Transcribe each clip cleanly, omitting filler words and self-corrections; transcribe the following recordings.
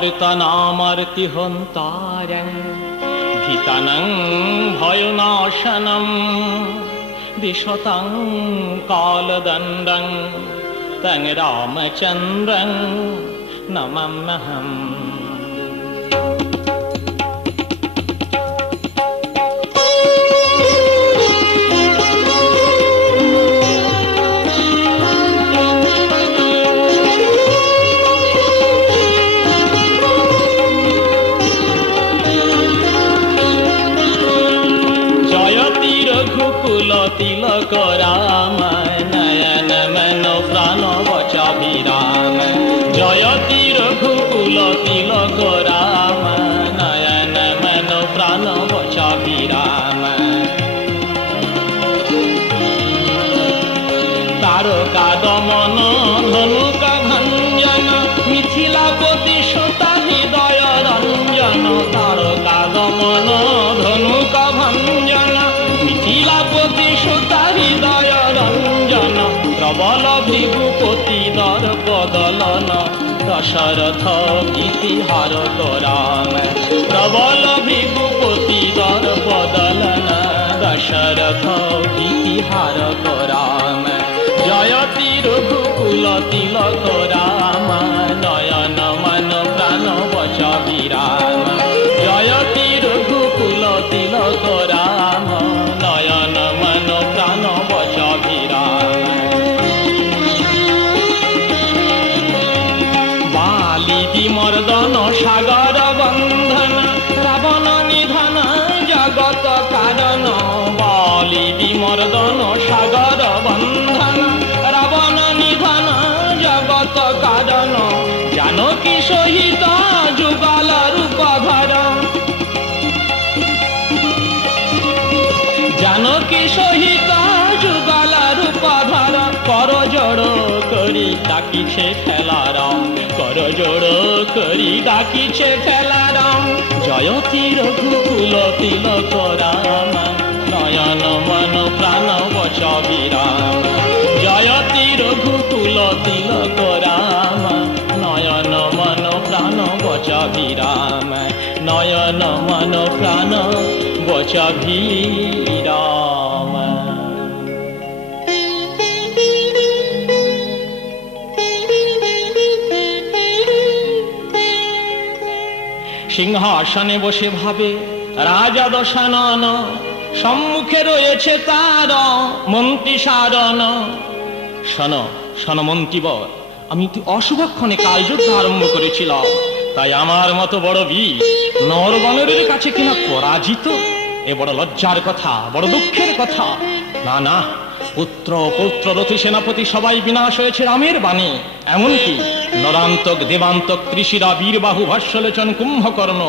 কর্তনামর্তি হন্তারং ভীতানং ভয়নাশনম দিশতাং কালদণ্ডং তং রামচন্দ্রং নমাম্যহম। तिलक राम नयन मन प्राण वचाभिराम। जयति रघुकुल तिलक राम नयन मन प्राण वचाभिराम। तारका दमन धनुक भंजन मिथिलापति सुता हृदय रंजन। तारका दमन धनुक भंजन मिथिलापति सुता हृदय रंजन। प्रबल भृगुपति दर्प दलन दशरथ गीतिहार राम। प्रबल भृगुपति दर्प दलन दशरथ गीतिहार राम। जयति रघुकुल तिलक राम नयन मन प्राण वचाभिराम। जयति रघुकुल तिलक राम नयन मन प्राण वचाभिराम। बाली विमर्दन सागर बंधन रावण निधन जगत कारण। बाली विमर्दन सागर बंधन रावण निधन जगत कारण। जानकी सहित जुगल रूप धर। जानकी सहित जुगल रूप धर। कर जोड़ करी डाकिछे ठेलाराम। कर जोड़ करी डाकिछे ठेलाराम। जयति रघुकुल तिलक राम नयन मन प्राण वचाभिराम। जयति रघुकुल तिलक राम नयन मन प्राण वचाभिराम। नयन मन प्राण वचाभिराम। সিংহাসনে বসে ভাবে রাজা দশানন। সম্মুখে রয়েছে তার মন্ত্রী সারণ। শোনো শোনো মন্ত্রীবর, আমি অশুভক্ষণে কালযুদ্ধ আরম্ভ করেছিলাম, তাই আমার মতো বড় বীর নরবণের কাছে কিনা পরাজিত। এ বড় লজ্জার কথা, বড় দুঃখের কথা। না না, পুত্র পৌত্র রথি সেনাপতি সবাই বিনাশ হয়েছে রামের বাণী। এমনকি নরান্তক দেবান্তক ত্রিশিরা বীরবাহু ভাষ্যলোচন কুম্ভকর্ণ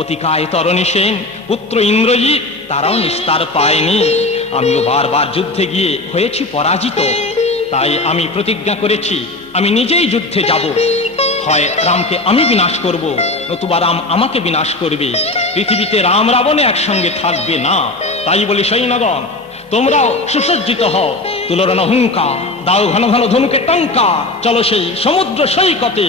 অতিকায় তরণী সেন পুত্র ইন্দ্রজিৎ তারাও নিস্তার পায়নি। আমিও বারবার যুদ্ধে গিয়ে হয়েছি পরাজিত। তাই আমি প্রতিজ্ঞা করেছি আমি নিজেই যুদ্ধে যাব। হয় রামকে আমি বিনাশ করব, নতুবা রাম আমাকে বিনাশ করবে। পৃথিবীতে রাম রাবণে একসঙ্গে থাকবে না। তাই বলি সৈন্যগণ, তোমরাও সুসজ্জিত হও। তুলরণ হুঙ্কার দাও ঘন ঘন ধনুকে টঙ্কা। চলো সেই সমুদ্র সৈকতে।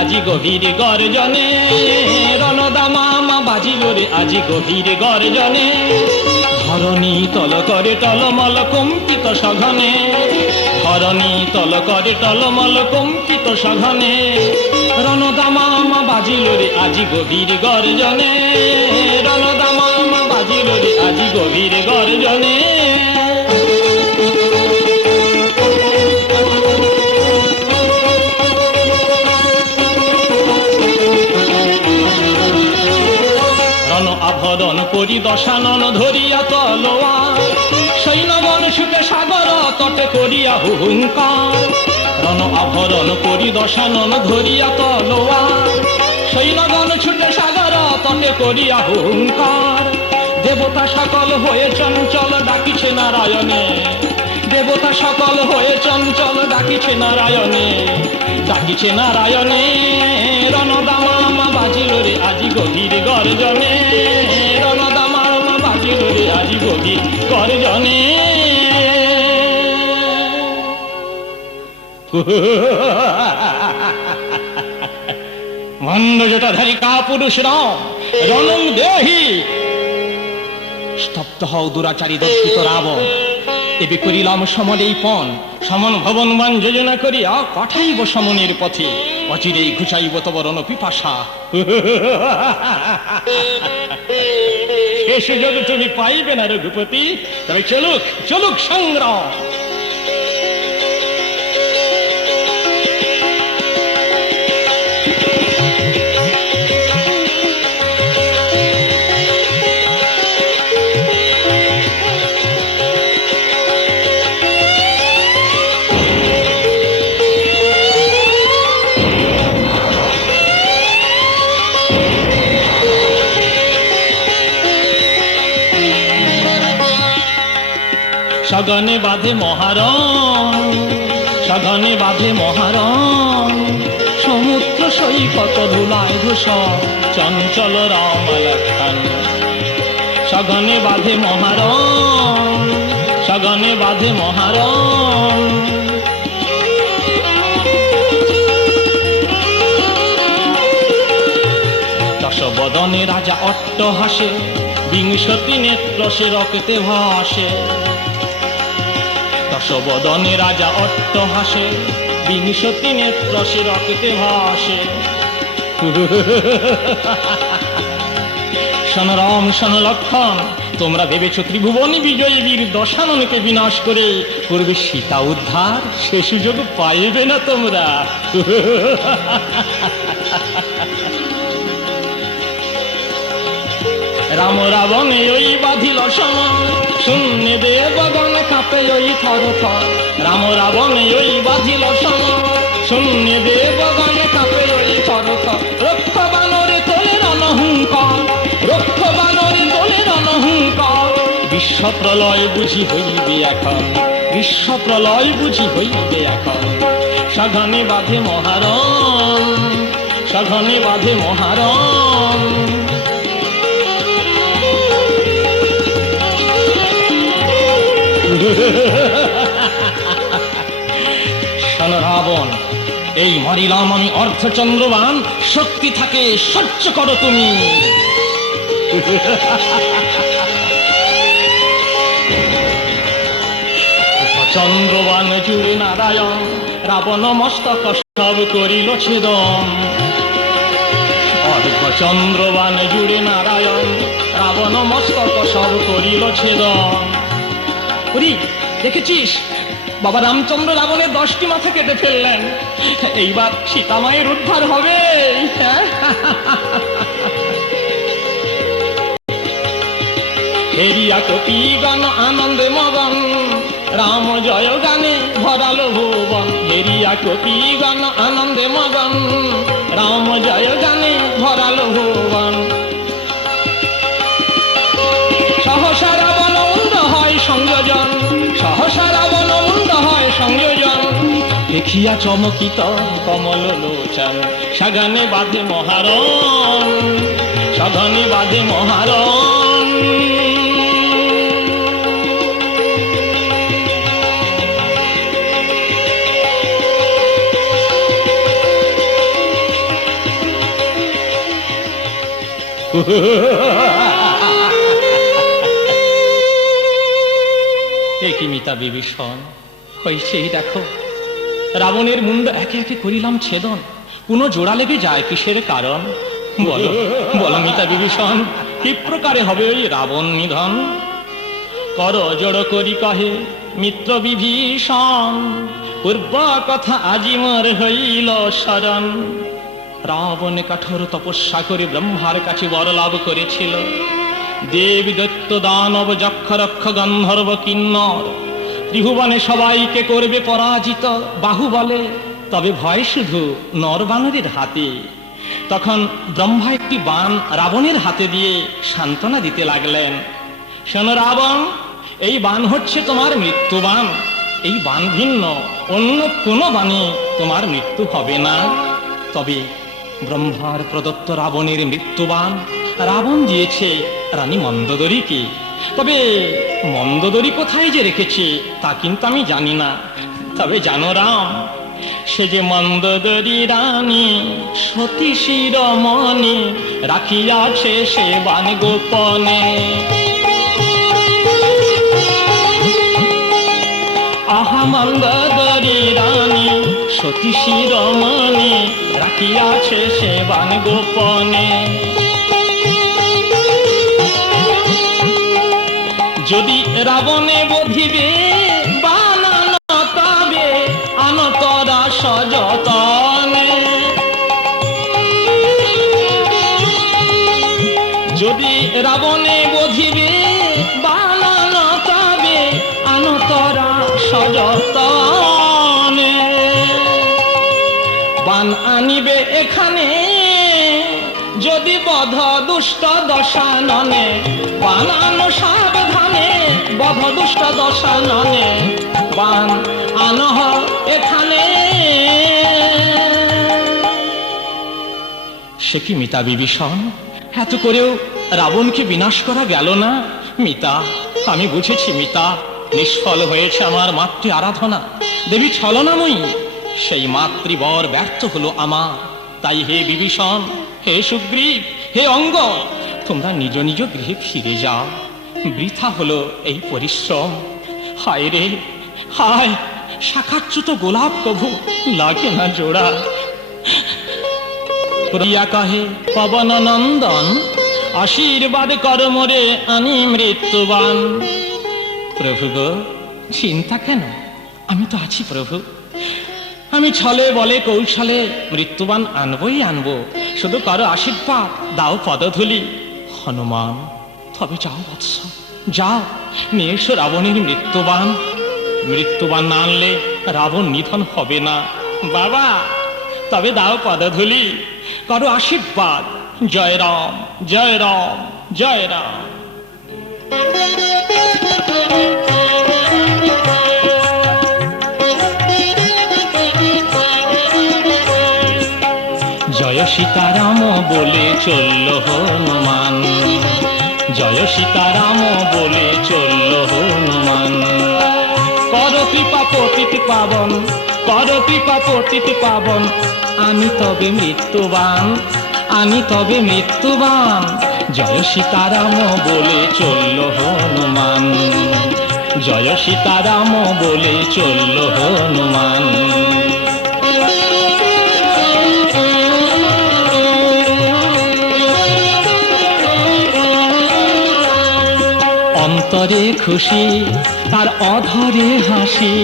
আজি গভীর গর্জনে রণদা মামা বাজিল রে আজি গভীর গর্জনে। ধরণী তল করে টলমল কম্পিত সঘনে। ধরণী তল করে টলমল কম্পিত সঘনে। রণদা মামা বাজিল রে আজি গভীর গর্জনে। রণদা মামা বাজিল রে আজি গভীর গর্জনে। আভরণ পরিদশানন ধরিয়া তলোয়ার। সৈন্যগণ ছুটে সাগর তটে করিয়া হুহুঙ্কার, রণ আভরণ পরিদশানন ধরিয়া তলোয়ার। সৈন্যগণ ছুটে সাগর তটে করিয়া হুহুঙ্কার, দেবতা সকল হয়ে চঞ্চল ডাকিছে নারায়ণে, দেবতা সকল হয়ে চঞ্চল ডাকিছে নারায়ণে, ডাকিছে নারায়ণে। রণদামামা বাজিল রে আজি গভীর গর্জনে, রণদামামা বাজিল রে আজি গভীর গর্জনে। মন্দ জটাধারী কাপুরুষ রাম রণং দেহি, স্তব্ধ হও দুরাচারী দর্শিত রাবণ। এবে করিলাম সমরেই পণ, সমন ভবন বান যোজনা করিয়া পাঠাইব সমনের পথে, অচিরেই ঘুচাইব তব রণ পিপাসা। সে সুযোগ তুমি পাইবে না রঘুপতি, তবে চলুক চলুক সংগ্রাম। সগনে বাঁধে মহারণ, সগনে বাঁধে মহারণ, সমুদ্র সৈকত ধুলায় ধূসর চঞ্চল রাম লক্ষণ। সগনে বাঁধে মহারণ, সগনে বাঁধে মহারণ। দশবদনে রাজা অট্টহাসে, বিংশতি নেত্র সে রক্তে ভাসে। দশবদনে রাজা অট্টহাসে, বিংশতি নেত্র সে রক্তে ভাসে। শোন রাম শোন লক্ষণ, তোমরা ভেবেছ ত্রিভুবনী বিজয়ী বীর দশাননকে বিনাশ করে করবে সীতা উদ্ধার, সে সুযোগ পাইবে না তোমরা। রাম রাবণে ওই বাঁধিল সমান, শূন্য দেবগণ কাঁপে ওই থর থর। রাম রাবণে ওই বাঁধিল সমান, শূন্য দেবগণ কাঁপে ওই থর থর। রক্ষ বানরে তোলে রণহুঙ্কার, রক্ষ বানরে তোলে রণহুঙ্কার। বিশ্ব প্রলয় বুঝি হইবে এখন, বিশ্ব প্রলয় বুঝি হইবে এখন। সঘনে বাঁধে মহারণ, সঘনে বাঁধে মহারণ। শোন রাবণ, এই মারিলাম আমি অর্ধচন্দ্রবান, শক্তি থাকে সহ্য করো তুমি। চন্দ্রবান জুড়ে নারায়ণ, রাবণ মস্তক সব করিল ছেদন। অর্ধচন্দ্রবান জুড়ে নারায়ণ, রাবণ মস্তক সব করিল ছেদন। দেখেছিস বাবা রামচন্দ্র রাবণের 10টি মাথা কেটে ফেললেন, এইবার সীতামায়ের উদ্ধার হবে। হেরিয়া কপিগণ আনন্দে মগন, রাম জয় গানে ভরালো ভুবন। হেরিয়া কপিগণ আনন্দে মগন, রাম জয় গানে ভরালো ভুবন। সহসা রাবণ উন্ড হয় সংযোজন, সহসা রাবণ উন্ড হয় সংযোজন। দেখিয়া চমকিত কমল লোচন, সঘনে বাঁধে মহারণ, সঘনে বাঁধে মহারণ। একই মিতা বিভীষণ হয়েছে, দেখো রাবণের মুন্ড একে একে করিলাম ছেদন, পুনঃ জোড়া লেগে যায় কিসের কারণ? বলো বলো মিতা বিভীষণ, কি প্রকারে হবে ওই রাবণ নিধন? কর জড় করি কহে মিত্র বিভীষণ, পূর্ব কথা আজি মোর হইল শরণ। রাবণ কঠোর তপস্যা করে ব্রহ্মার কাছে বর লাভ করেছিল, দেব দৈত্য দানব যক্ষ রক্ষ গন্ধর্ব কিন্নর ত্রিভুবনে সবাইকে করবে পরাজিত বাহুবলে, তবে ভয় শুধু নরবানরের হাতে। তখন ব্রহ্মা একটি বাণ রাবণের হাতে দিয়ে সান্ত্বনা দিতে লাগলেন। শোনো রাবণ, এই বাণ হচ্ছে তোমার মৃত্যু বাণ। এই বাণ ভিন্ন অন্য কোনো বাণে তোমার মৃত্যু হবে না। তবে ব্রহ্মার প্রদত্ত রাবণের মৃত্যুবাণ রাবণ দিয়েছে রানী মন্দোদরীকে। তবে মন্দোদরী কোথায় যে রেখেছে তা কিন্তু আমি জানি না। তবে জানো রাম, সে যে মন্দোদরী রানী সতী শিরোমণি রাখিয়াছে সে বাণ গোপনে। আহা মন্দোদরী রানী সতী শিরোমণি রাখিয়াছে সে বাণ গোপনে। যদি রাবণে বধিবে বাণ তবে আনতরা সযতনে। যদি রাবণে বধিবে বাণ তবে আনতরা সযতনে। বাণ আনিবে এখানে যদি বধ দুষ্ট দশাননে। বাণ আনো সাবধানে বধ দুষ্ট দশাননে। বাণ আনহ এখানে। সে কি মিতা বিভীষণ, এত করেও রাবণকে বিনাশ করা গেল না? মিতা, আমি বুঝেছি মিতা, নিষ্ফল হয়েছে আমার মাতৃ আরাধনা। দেবী ছলনাময়ী, সেই মাতৃবর ব্যর্থ হলো আমার। তাই হে বিভীষণ, হে সুগ্রীব, হে অঙ্গ, তোমরা নিজ নিজ গৃহে ফিরে যাও। বৃথা হলো এই পরিশ্রম। হায় রে হায়, শাখাচ্যুত গোলাপ কভু লাগে না জোড়া। প্রিয়া কহে পবন নন্দন, আশীর্বাদ কর মোরে আনি মৃত্যুবান। প্রভু গো, চিন্তা কেন, আমি তো আছি প্রভু। আমি ছলে বলে কৌশলে মৃত্যুবান আনবই আনবো। শুধু করো আশীর্বাদ, দাও পদধূলি। হনুমান, তবে যাও বৎস, যাও নিয়ে এসো রাবণের মৃত্যুবান। মৃত্যুবান না আনলে রাবণ নিধন হবে না। বাবা, তবে দাও পদধূলি, করো আশীর্বাদ। জয় রাম, জয় রাম, জয় রাম। জয় সীতারাম বলে চলল হনুমান। জয় সীতারাম বলে চলল হনুমান। কর কৃপা পতিত পাবন, কর কৃপা পতিত পাবন। আমি তবে মৃত্যুবান, আমি তবে মৃত্যুবান। জয় সীতারাম বলে চলল হনুমান। জয় সীতারাম বলে চলল হনুমান। অন্তরে খুশি তার অধরে হাসি।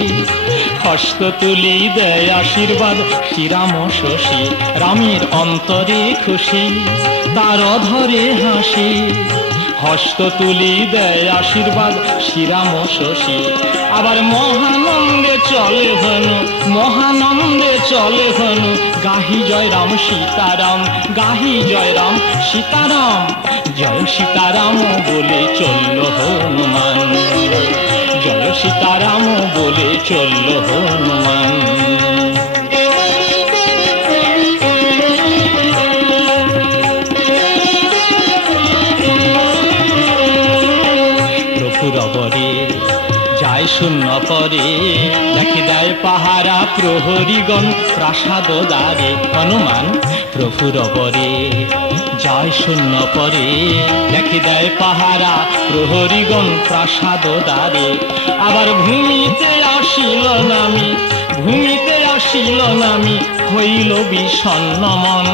হস্ত তুলি দেয় আশীর্বাদ শ্রীরাম শশী। রামের অন্তরে খুশি তার অধরে হাসি। হস্ত তুলি দেয় আশীর্বাদ শ্রীরাম শশী। আবার মহানন্দে চলে হনু, মহানন্দে চলে হনু। গাহি জয় রাম সীতারাম, গাহি জয় রাম সীতারাম। জয় সীতারাম বলে চলল হনুমান। জয় সীতারাম বলে চলল হনুমান। প্রভুরবরে যায় শূন্য পরে, দেখে দেয় পাহারা প্রহরীগণ প্রাসাদ দ্বারে। হনুমান প্রভুরবরে যায় শূন্য পরে, দেখে দেয় পাহারা প্রহরীগণ প্রাসাদ দ্বারে। আবার ভূমিতে আসিল নামি, ভূমিতে আসিল নামি। হইল বিষণ্ণ মন,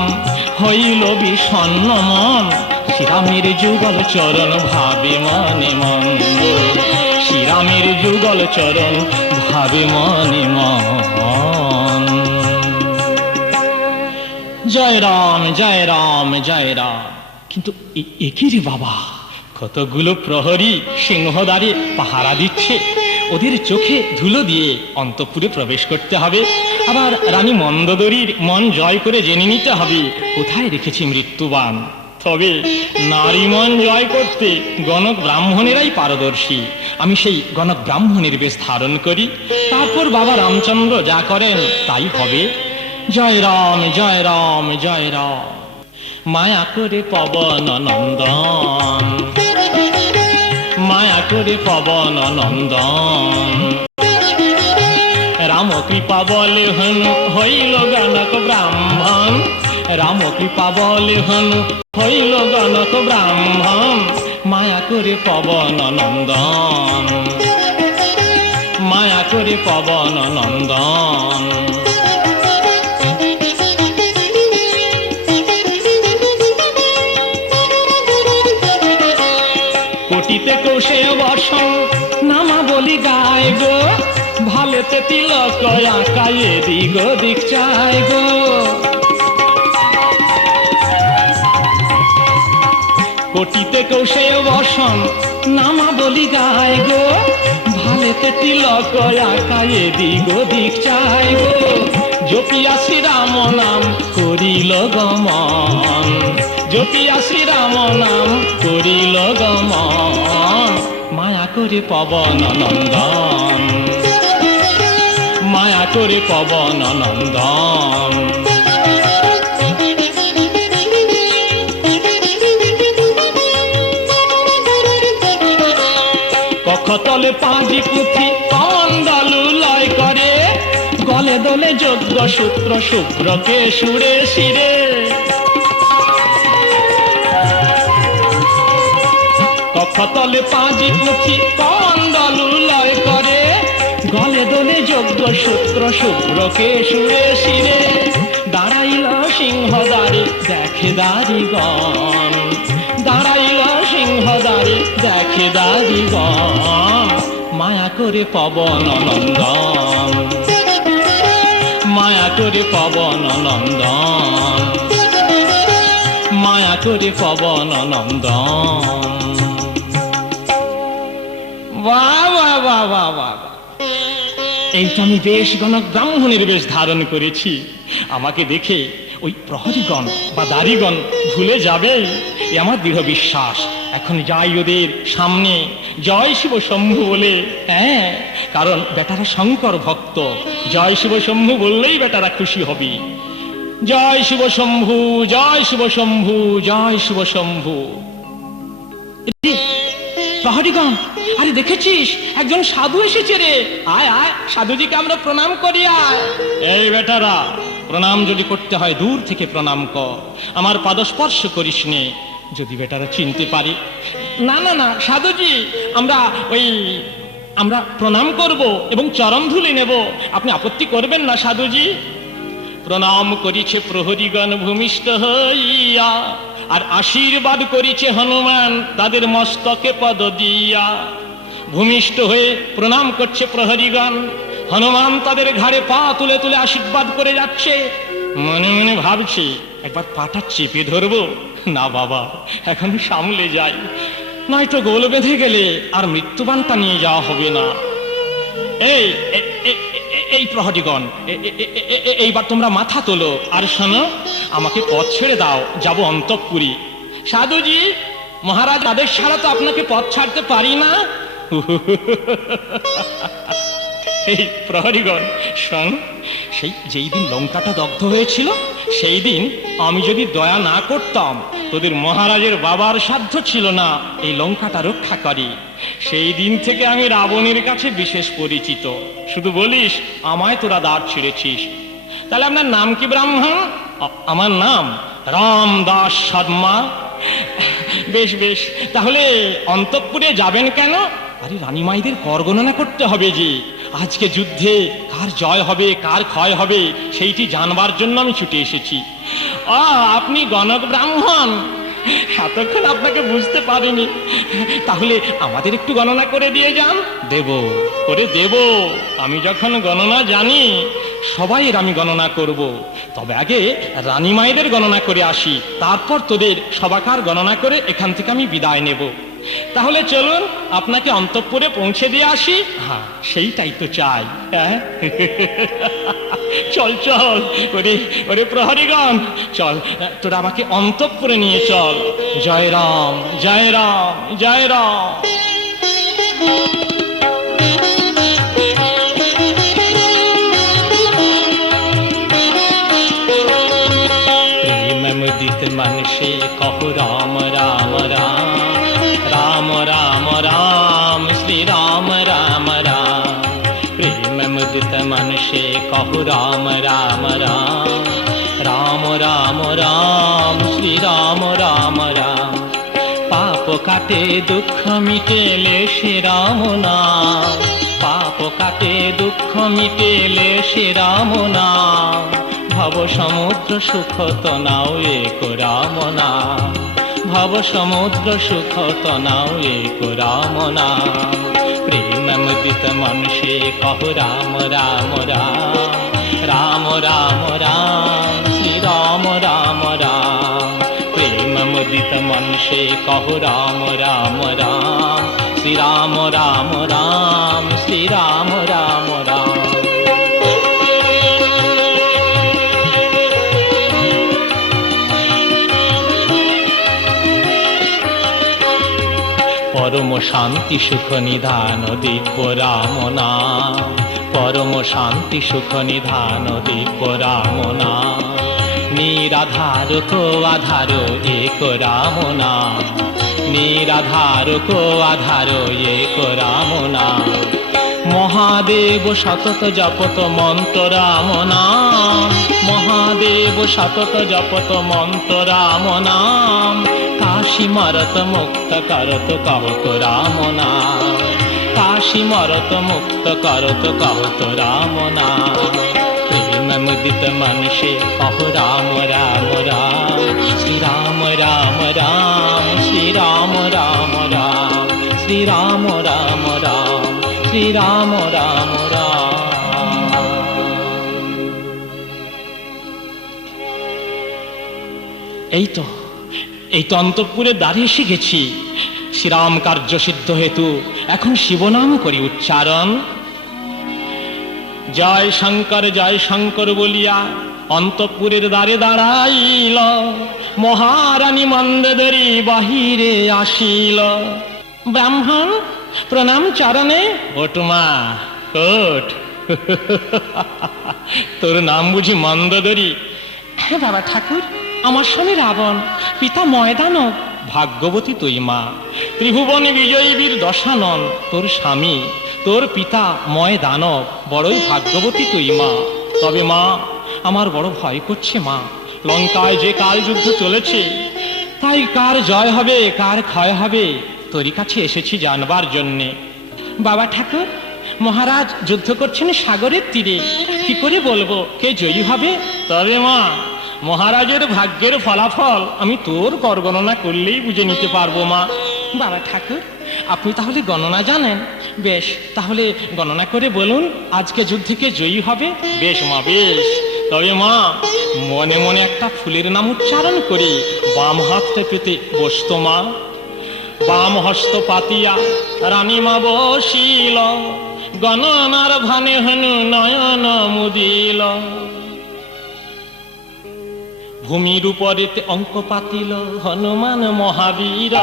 হইল বিষণ্ণ মন। শ্রীরামের যুগল চরণ ভাবে মনে মন। শ্রীরামের যুগল চরণ ভাবে মনে মন। জয় রাম, জয় রাম, জয় রাম। কিন্তু একই রে বাবা, কতগুলো প্রহরী সিংহদ্বারে পাহারা দিচ্ছে, ওদের চোখে ধুলো দিয়ে অন্তঃপুরে প্রবেশ করতে হবে। আবার রানী মন্দোদরীর মন জয় করে জেনে নিতে হবে কোথায় রেখেছি মৃত্যুবান। তবে নারী মন জয় করতে গণক ব্রাহ্মণেরাই পারদর্শী। আমি সেই গণক ব্রাহ্মণের বেশ ধারণ করি, তারপর বাবা রামচন্দ্র যা করেন তাই হবে। জয় রাম জয় রাম জয় রাম। মায়া করে পবন নন্দন, মায়া করে পবন নন্দন, রাম কৃপা বলে হনু হইল গণক ব্রাহ্মণ, রাম কৃপা বলে হনু হইল গণক ব্রাহ্মণ। মায়া করে পবন নন্দন, মায়া করে পবন নন্দন। কোটিতে কোষে বসন নামা বলি গায় গো, ভালেতে তিলক আঁকায় এদিক ওদিক চায় গো। কোটিতে কোষে বসন নামা বলি গায় গো, ভালেতে তিলক আঁকায় এদিক ওদিক চায় গো। জপিয়া শ্রীরাম নাম করিল গমন, জপিয়া শ্রীরাম নাম করিল গমন। মায়া করে পবন নন্দন, মায়া করে পবন নন্দন। কখতলে পাঁজি পুঁথি কমণ্ডলু লয় করে, গলে দোলে যজ্ঞ সূত্র শুভ্রকে সুরে শিরে। কখতলে পাঁজি পুঁথি কমণ্ডলু লয় করে, গলে দোলে যজ্ঞ সূত্র শুভ্রকে সুরে শিরে। দাঁড়াইল সিংহদ্বারে দেখে দারিগণ, দাঁড়াইল সিংহদ্বারে দেখে দারিগণ। মায়া করে পবন নন্দন, মায়া করে পবন নন্দন, মায়া করে পবন নন্দন। বাহ বাহ বাহ বাহ বাহ। এইটা আমি বেশ গণক ব্রাহ্মণের বেশ ধারণ করেছি। আমাকে দেখে ওই প্রহরীগণ বা দারিগণ ভুলে যাবে এ আমার দৃঢ় বিশ্বাস। এখন যাই ওদের সামনে জয় শিব শম্ভু বলে। হ্যাঁ, কারণ বেটারা শঙ্কর ভক্ত, জয় শিব শম্ভু বললেই বেটারা খুশি হবে। জয় শিব শম্ভু, জয় শিব শম্ভু, জয় শিব শম্ভু। প্রহরীগণ, আরে দেখেছিস একজন সাধু এসেছে রে, আয় আয় সাধুজিকে আমরা প্রণাম করি আয়। এই বেটারা, প্রণাম যদি করতে হয় দূর থেকে প্রণাম কর, আমার পাদস্পর্শ করিস নে। যদি বেটারা চিনতে পারে, না না না সাধুজি, আমরা প্রণাম করব এবং চরণ ধুলি নেব, আপনি আপত্তি করবেন না সাধুজি? প্রণাম করিছে প্রহরীগণ ভূমিষ্ঠ হইয়া, আর আশীর্বাদ করিছে হনুমান তাদের মস্তকে পদ দিয়া। ভূমিষ্ঠ হয়ে প্রণাম করছে প্রহরীগণ, হনুমান তাদের ঘাড়ে পা তুলে তুলে আশীর্বাদ করে যাচ্ছে। মনে মনে ভাবছে একবার পাটা চেপে ধরবো, না বাবা এখন সামলে যাই, নয়তো গোল বেঁধে গেলে আর মৃত্যুবানটা নিয়ে যাওয়া হবে না। এই এই প্রহরীগণ, এইবার তোমরা মাথা তোলো আর শোনো, আমাকে পথ ছেড়ে দাও, যাব অন্তঃপুরী। সাধুজি, মহারাজ আদেশ ছাড়া তো আপনাকে পথ ছাড়তে পারি না। এই প্রহরীগণ শোন, সেই যেই দিন লঙ্কাটা দগ্ধ হয়েছিল সেই দিন আমি যদি দয়া না করতাম, তোদের মহারাজের বাবার সাধ্য ছিল না এই লঙ্কাটা রক্ষা করি। সেই দিন থেকে আমি রাবণের কাছে বিশেষ পরিচিত। শুধু বলিস আমায় তোরা দাঁড় ছেড়েছিস। তাহলে আপনার নাম কি ব্রাহ্মণ? আমার নাম রামদাস শর্মা। বেশ বেশ, তাহলে অন্তঃপুরে যাবেন কেন? আরে রানীমাইদের কর গণনা করতে হবে যে, আজকে যুদ্ধে কার জয় হবে কার ক্ষয় হবে সেইটি জানবার জন্য আমি ছুটে এসেছি। আপনি গণক ব্রাহ্মণ, এতক্ষণ আপনাকে বুঝতে পারিনি। তাহলে আমাদের একটু গণনা করে দিয়ে যান। দেব, করে দেব। আমি যখন গণনা জানি সবাইয়ের আমি গণনা করব, তবে আগে রানীমায়েদের গণনা করে আসি, তারপর তোদের সবাকার গণনা করে এখান থেকে আমি বিদায় নেব। তাহলে চলুন আপনাকে অন্তঃপুরে পৌঁছে দিয়ে আসি। হ্যাঁ, সেইটাই তো চাই। হ্যাঁ, চল চল, ওরে ওরে প্রহরীগণ, চল তোরা আমাকে অন্তঃপুরে নিয়ে চল। জয় রাম, জয় রাম, জয় রাম। मन से कहो राम राम राम, राम राम राम, श्री राम राम राम। प्रेम मुदित मन से कहो राम राम राम, राम राम राम, श्री राम राम राम। पाप काटे दुख मिटेले श्री राम नाम, पाप काटे दुख मिटेले श्री राम नाम। भव समुद्र सुख तनाओ एक राम नाम, भव समुद्र सुख तनाओ एक राम नाम। प्रेम मुदित मन से कहो राम राम राम, राम राम राम, श्री राम राम राम। प्रेम मुदित मन से कहो राम राम राम, श्री राम राम राम, श्री राम राम राम। परम शांति सुख निधान दिव्य राम नाम, परम शांति सुख निधान दिव्य राम नाम। निराधार को आधार एक राम नाम, निराधार को आधार एक राम नाम। महादेव सतत जपत मंत्र राम नाम, महादेव सतत जपत मंत्र राम नाम। काशी मरत मुक्त करत कहत राम नाम, काशी मरत मुक्त करत कहत राम नाम। प्रेम मुदित मन से कहो राम राम राम, श्री राम राम राम, श्री राम राम राम, श्री राम राम राम, श्री राम राम राम। এই তো অন্তঃপুরে দাঁড়িয়ে এসে গেছি। শ্রীরাম কার্য সিদ্ধ হেতু এখন শিবনাম করি উচ্চারণ। জয় শঙ্কর বলিয়া অন্তঃপুরের দ্বারে দাঁড়াইল। মহারানী মন্দোদরী বাহিরে আসিল। ব্রাহ্মণ প্রণাম চরণে। ওঠ মা, ওঠ। তোর নাম বুঝি মন্দোদরী? হ্যাঁ বাবা ঠাকুর, আমার স্বামী রাবণ, পিতা ময়দানব। ভাগ্যবতী তুই মা, ত্রিভুবনে বিজয়ী বীর দশানন তোর স্বামী, তোর পিতা ময়দানব। বড়ই ভাগ্যবতী তুই মা। তবে মা, আমার বড় ভয় করছে মা। লঙ্কায় যে কাল যুদ্ধ চলেছে, তাই কার জয় হবে কার ক্ষয় হবে তোরই কাছে এসেছি জানবার জন্যে। বাবা ঠাকুর, মহারাজ যুদ্ধ করছেন সাগরের তীরে, কি করে বলবো কে জয়ী হবে? তবে মা, মহারাজের ভাগ্যের ফলাফল আমি তোর কর গণনা করলেই বুঝে নিতে পারবো মা। বাবা ঠাকুর, আপনি তাহলে গণনা জানেন? বেশ, তাহলে গণনা করে বলুন আজকে যুদ্ধে কে জয়ী হবে। বেশ মা, বেশ। তবে মা, মনে মনে একটা ফুলের নাম উচ্চারণ করি বাম হাতটা পেতে বসতো মা। বাম হস্ত পাতিয়া রানী মা বসিল, গণনার ভানে হনু নয়ন মুদিল। ভূমির উপরেতে অঙ্ক পাতিল হনুমান মহাবীর,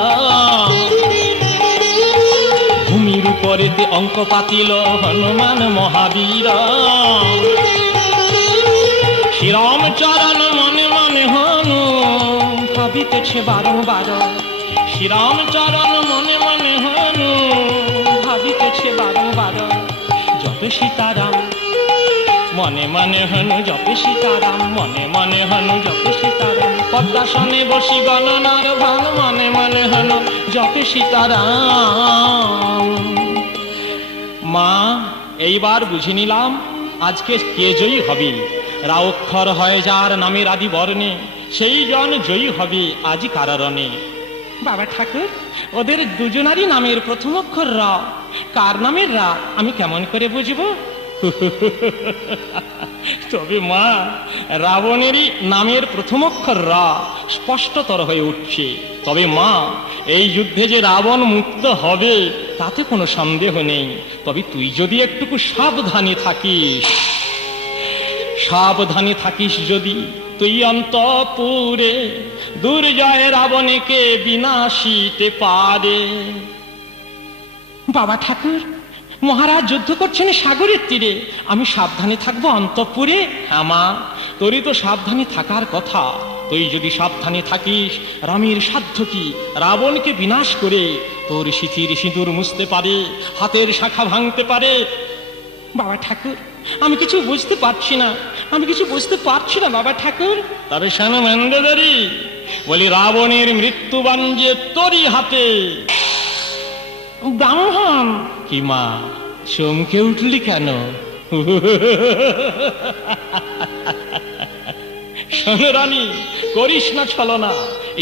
ভূমির উপরেতে অঙ্ক পাতিল হনুমান মহাবীর। শ্রীরামচরণ মনে মনে হনু ভাবিতেছে বারংবার, শ্রীরামচরণ মনে মনে হনু ভাবিতেছে বারংবার। জপে সীতারাম মনে মনে হনু জপে সীতারাম, মনে মনে হনু জপে সীতারাম। পদ্মাসনে বসি গণনার ভান মনে মনে হনু জপে সীতারাম। মা, এইবার বুঝে নিলাম আজকে কে জয়ী হবে। রা অক্ষর হয় যার নামের আদি বর্ণে, সেই জন জয়ী হবে আজি কারারণে। বাবা ঠাকুর, ওদের দুজনারই নামের প্রথম অক্ষর রা। কার নামের রা আমি কেমন করে বুঝবো? তবে মা, রাবণেরই নামের প্রথম অক্ষর রা স্পষ্টতর হয়ে উঠছে। তবে মা, এই যুদ্ধে যে রাবণ মুক্ত হবে তাতে কোনো সন্দেহ নেই। তবে তুই যদি একটুকু সাবধানে থাকিস যদি, তুই অন্তঃপুরে দুর্জয় রাবণকে বিনাশিতে পারে। বাবা ঠাকুর, মহারাজ যুদ্ধ করছেন সাগরের তীরে, আমি সাবধানে থাকবো অন্তঃপুরে? হ্যাঁ মা, তোরই তো সাবধানে থাকার কথা। তুই যদি সাবধানে থাকিস, রামের সাধ্য কি রাবণকে বিনাশ করে তোর সিঁথির সিঁদুর মুছতে পারে, হাতের শাখা ভাঙতে পারে। বাবা ঠাকুর, আমি কিছু বুঝতে পারছি না বাবা ঠাকুর। তবে শোনো মন্দোদরী, বলি রাবণের মৃত্যুবাণ যে তোরই হাতে। ব্রাহ্মণ, কি মা, চমকে উঠলি কেন? শোনো রানী, করিস না ছলনা,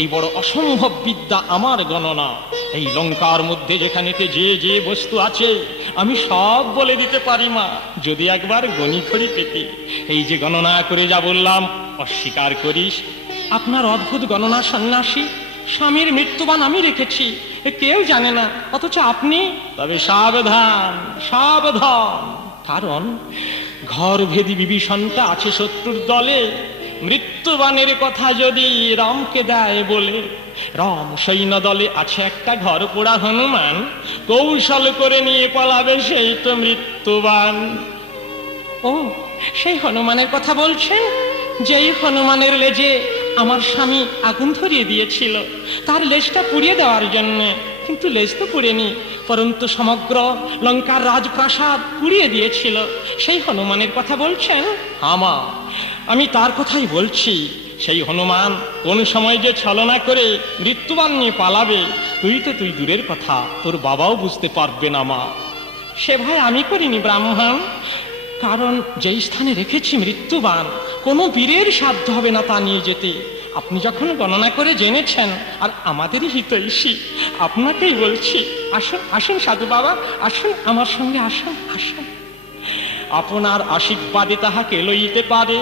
এই বড় অসম্ভব বিদ্যা আমার গণনা। এই লঙ্কার মধ্যে যেখানেতে যে যে বস্তু আছে আমি সব বলে দিতে পারি মা, যদি একবার গণিখড়ি পেতে। এই যে গণনা করে যা বললাম, অস্বীকার করিস? আপনার অদ্ভুত গণনা সন্ন্যাসী, স্বামীর মৃত্যুবাণ আমি রেখেছি, কেউ জানে না, অথচ আপনি। তবে সাবধান, কারণ ঘরভেদী বিভীষণটা আছে শত্রুর দলে। মৃত্যুবাণের কথা যদি রামকে দেয় বলে, রাম সৈন্য দলে আছে একটা ঘর পোড়া হনুমান, কৌশল করে নিয়ে পালাবে সেই তো মৃত্যুবাণ। ও, সেই হনুমানের কথা বলছেন? যেই হনুমানের লেজে আমার স্বামী আগুন ধরিয়ে দিয়েছিল তার লেজটা পুড়িয়ে দেওয়ার জন্য, কিন্তু লেজ তো পুড়েনি, পরন্তু সমগ্র লঙ্কার রাজপ্রাসাদ পুড়িয়ে দিয়েছিল। সেই হনুমানের কথা বলছেন? আমা, আমি তার কথাই বলছি। সেই হনুমান কোন সময় যে ছলনা করে মৃত্যুবাণ নিয়ে পালাবে, তুই দূরের কথা, তোর বাবাও বুঝতে পারবে না মা। সে ভয় আমি করিনি ব্রাহ্মণ, কারণ যেই স্থানে রেখেছি মৃত্যুবাণ, কোনো বীরের সাধ্য হবে না তা নিয়ে যেতে। আপনি যখন গণনা করে জেনেছেন, আর আমাদেরই হিতৈষী, আপনাকেই বলছি, আসুন সাধু বাবা, আসুন আমার সঙ্গে, আসুন। আপনার আশীর্বাদে তাহাকে লইতে পারে,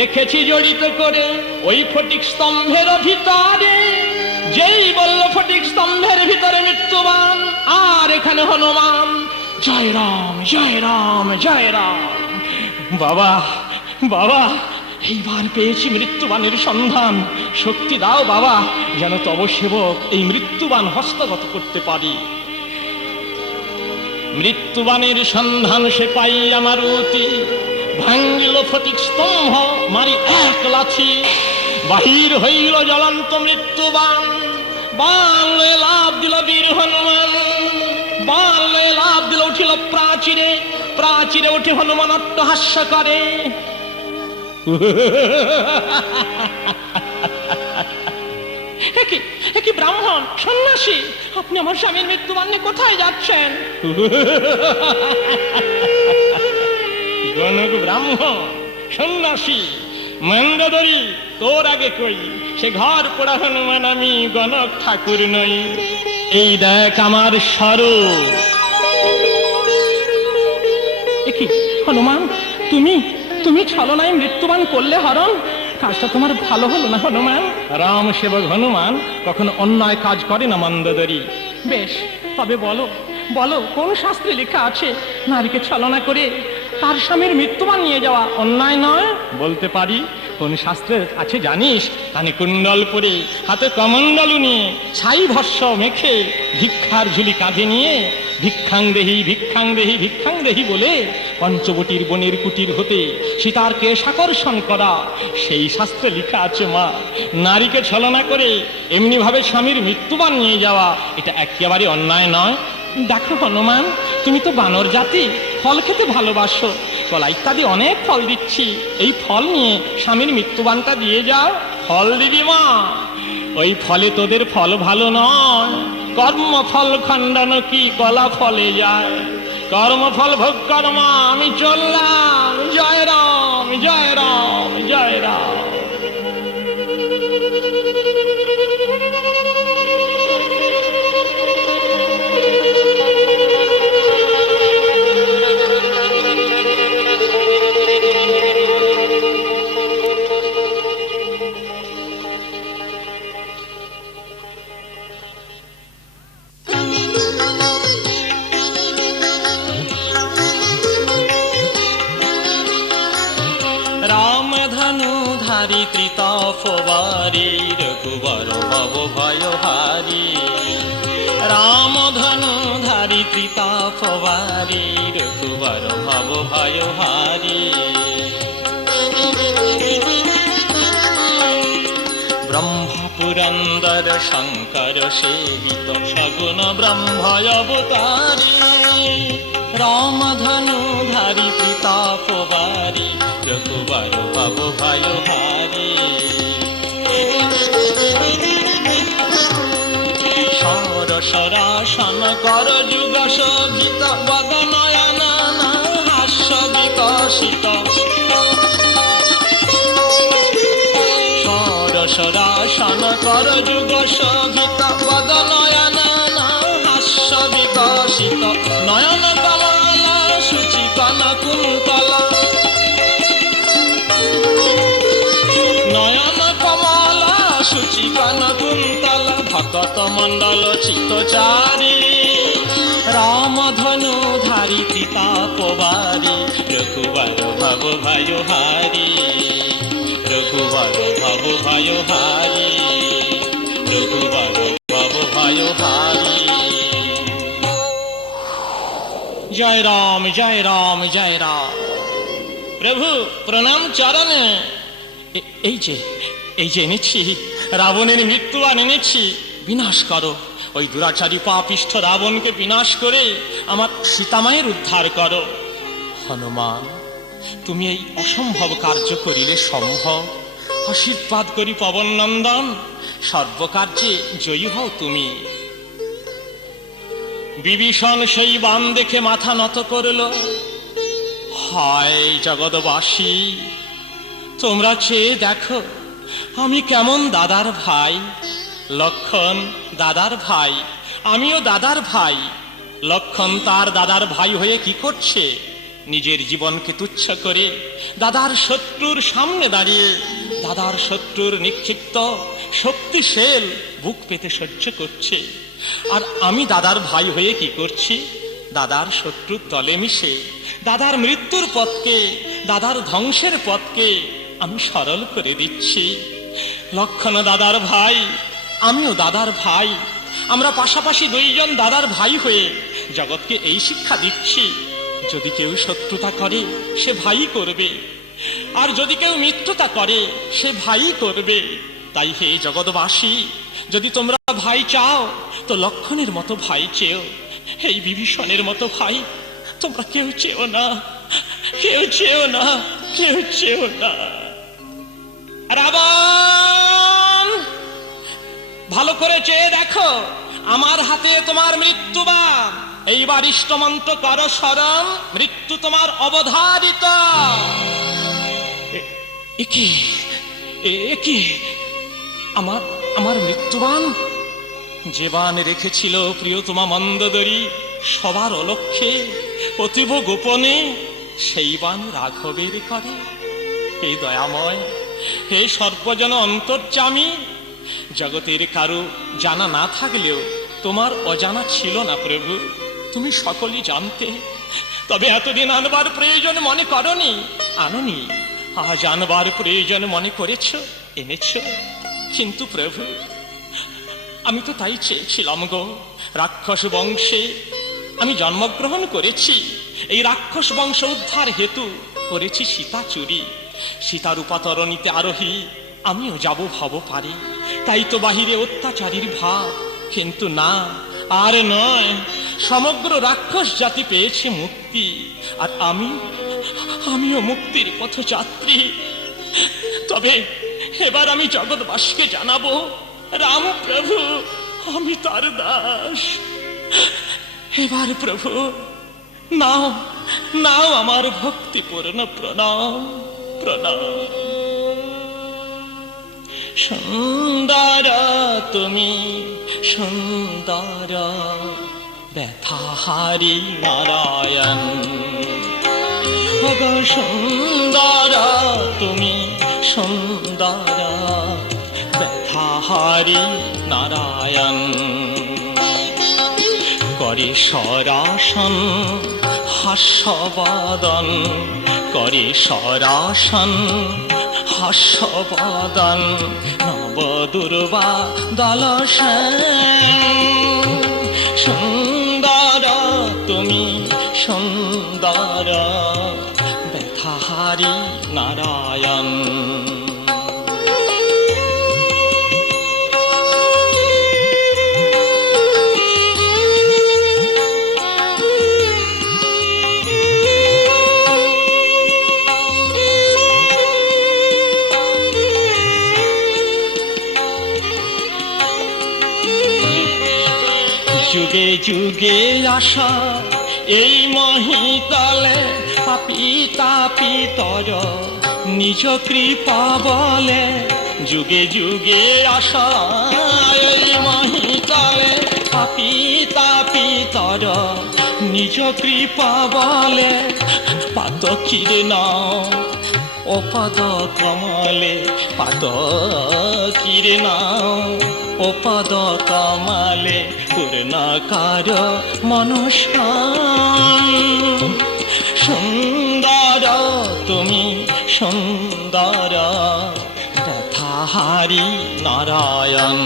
রেখেছি জড়িত করে ওই ফটিক স্তম্ভের ভিতরে। যেই বলল ফটিক স্তম্ভের ভিতরে মৃত্যুবাণ, আর এখানে হনুমান। জয় রাম, জয় রাম, জয় রাম। বাবা, এইবার পেয়েছি মৃত্যুবাণের সন্ধান। শক্তি দাও বাবা, যেন তব সেবক এই মৃত্যুবাণ হস্তগত করতে পারি। মৃত্যুবাণের সন্ধান সে পাই আমার অতি, ভাঙ্গিল ফটিক স্তম্ভ মারি এক লাথি, বাহির হইল জ্বলন্ত মৃত্যুবাণ, বাণ লাভ দিল বীর হনুমান, বাণ লাভ দিল উঠিল প্রাচীরে, প্রাচীরে উঠে হনুমান অট্টহাস্য করে। কি ব্রাহ্মণ, সন্ন্যাসী, আপনি আমার স্বামীর মৃত্যুবাণ নিয়ে কোথায় যাচ্ছেন? গণক ব্রাহ্মণ, সন্ন্যাসী, মন্দোদরী, তোর আগে কই, সে ঘর পোড়া হনুমান আমি, গণক ঠাকুর নই। এই দেখ আমার স্বরূপ। কি হনুমান, তুমি ছলনায় মৃত্যুবাণ করলে হরণ? কাজটা তোমার ভালো হলো না হনুমান। রাম সেবক হনুমান কখনো অন্যায় কাজ করে না মন্দোদরী। বেশ, তবে বলো কোন শাস্ত্রে লেখা আছে নারীকে ছলনা করে তার স্বামীর মৃত্যুবাণ নিয়ে যাওয়া অন্যায় নয়? বলতে পারি। কোন শাস্ত্রে আছে জানিস? কানে কুণ্ডল পরে, হাতে কমণ্ডলু নিয়ে, ছাই ভস্য মেখে, ভিক্ষার ঝুলি কাঁধে নিয়ে, ভিক্ষাং দেহি ভিক্ষাং দেহি ভিক্ষাং দেহি বলে পঞ্চবটির বনের কুটির হতে সীতার কেশ আকর্ষণ করা। সেই শাস্ত্রে লেখা আছে মা, নারীকে ছলনা করে এমনি ভাবে স্বামীর মৃত্যুবাণ নিয়ে যাওয়া এটা একেবারে অন্যায় নয়। দেখো হনুমান, তুমি তো বানর জাতি, ফল খেতে ভালোবাসো, কলা ইত্যাদি অনেক ফল দিচ্ছি, এই ফল নিয়ে স্বামীর মৃত্যুবাণটা দিয়ে যাও। ফল দিবি মা, ওই ফলে তোদের ফল ভালো নয়। কর্মফল খণ্ডন কি কলা ফলে যায়, কর্মফল ভোগ কর্মা আমি চললাম। জয় রাম, জয় রাম, জয় রাম। ত্রিতাপবারী রঘুবর ভব ভয়হারী রামধনু ধারী ত্রিতাপবারী রঘুবর ভব ভয়হারী ব্রহ্ম পুরন্দর শঙ্কর সেবিত সগুণ ব্রহ্ময়বতারী রামধনু ধারী ত্রিতাপবারী রঘুবর ভব ভয়হারী সরসরাসন কর যুগ শোভিত বদনয়ন হাস্য বিকশিত সরসরাসন কর যুগ শোভিত বদনয়ন হাস্য বিকশিত নয়ন কমল শুচিকন কুন্তল নয়ন কমল শুচিকন কুন্তল ভকত মণ্ডল চিত্তচারী রামধনু ধারী ত্রিতাপবারী রঘুবর ভব ভয়হারী রঘুবর ভব ভয়হারী রঘুবর ভব ভয়হারী। জয় রাম জয় রাম জয় রাম। প্রভু প্রণাম চরণে। এই যে এনেছি রাবণের মৃত্যু আর এনেছি, বিনাশ করো ওই দুরাচারী পাপিষ্ঠ রাবণকে বিনাশ করে আমার সীতামায়ের উদ্ধার করো। হনুমান, তুমি এই অসম্ভব কার্য করিলে সম্ভব। আশীর্বাদ করি পবন নন্দন, সর্বকার্যে জয়ী হও তুমি। বিভীষণ সেই বাণ দেখে মাথা নত করল। হায় জগৎবাসী, তোমরা চেয়ে দেখো আমি কেমন দাদার ভাই। লক্ষণ দাদার ভাই, আমিও দাদার ভাই। লক্ষণ তার দাদার ভাই হয়ে কি করছে? নিজের জীবনকে তুচ্ছ করে দাদার শত্রুর সামনে দাঁড়িয়ে দাদার শত্রুর নিক্ষিপ্ত শক্তিশীল বুক পেতে সহ্য করছে। আর আমি দাদার ভাই হয়ে কি করছি? দাদার শত্রুর দলে মিশে দাদার মৃত্যুর পথকে, দাদার ধ্বংসের পথকে আমি সরল করে দিচ্ছি। লক্ষণ দাদার ভাই, আমিও দাদার ভাই। আমরা পাশাপাশি দুইজন দাদার ভাই হয়ে জগৎকে এই শিক্ষা দিচ্ছি, যদি কেউ শত্রুতা করে সে ভাই করবে, আর যদি কেউ মিত্রতা করে সে ভাই করবে। তাই হে জগৎবাসী, যদি তোমরা ভাই চাও তো লক্ষণের মতো ভাই চেও, এই বিভীষণের মতো ভাই তোমরা কেউ চেও না, কেউ চেও না, কেউ চেও না। রাবণ, ভালো করে চেয়ে দেখো, আমার হাতে তোমার মৃত্যুবাণ। এইবার ইষ্টমন্ত্র করো স্মরণ, মৃত্যু তোমার অবধারিত। একি আমার মৃত্যুবাণ? যে বাণ রেখেছিল প্রিয়তমা মন্দোদরী সবার অলক্ষ্যে অতীব গোপনে, সেই বাণ রাঘবের করে। হে দয়াময়, হে সর্বজন অন্তর্যামী, জগতের কারো জানা না থাকলেও তোমার অজানা ছিল না প্রভু, তুমি সকলই জানতে। তবে এতদিন আনবার প্রয়োজন মনে করনি, আননি। আজ আনবার প্রয়োজন মনে করেছ, এনেছ। কিন্তু প্রভু, আমি তো তাই চেয়েছিলাম গো। রাক্ষস বংশে আমি জন্মগ্রহণ করেছি, এই রাক্ষস বংশ উদ্ধার হেতু করেছি সীতা চুরি। সীতার উপাতরণীতে আরোহী আমিও যাব ভাব পারি, তাই তো বাহিরে অত্যাচারীর ভাব। কিন্তু না, আর নয়, সমগ্র রাক্ষস জাতি পেয়েছে মুক্তি, আর আমিও মুক্তির পথযাত্রী। তবে এবার আমি জগৎবাসীকে জানাবো, রাম প্রভু আমি তার দাস। এবার প্রভু নাও, নাও আমার ভক্তিপূর্ণ প্রণাম, প্রণাম। সুন্দর তুমি সুন্দর, ব্যথাহারি নারায়ণ। ভগ সুন্দর তুমি সুন্দর, ব্যথাহারি নারায়ণ। করে সরাসন হাস্যবদন, করে সরাসন হাস্যবদন নব দুর্বা দল সুন্দর তুমি সুন্দর ব্যথাহারি নারায়ণ। যুগে যুগে আসা এই মহিতলে পাপি তাপি তর নিজ কৃপা বলে। যুগে যুগে আসা এই মহিতলে পাপি তাপি তর নিজ কৃপা বলে। পাত কিরণ ও পদ কমলে পাত কিরণ ও পদ কমলে পূর্ণকার মনুষ্যান। সুন্দর তুমি সুন্দর ব্যথাহারি নারায়ণ।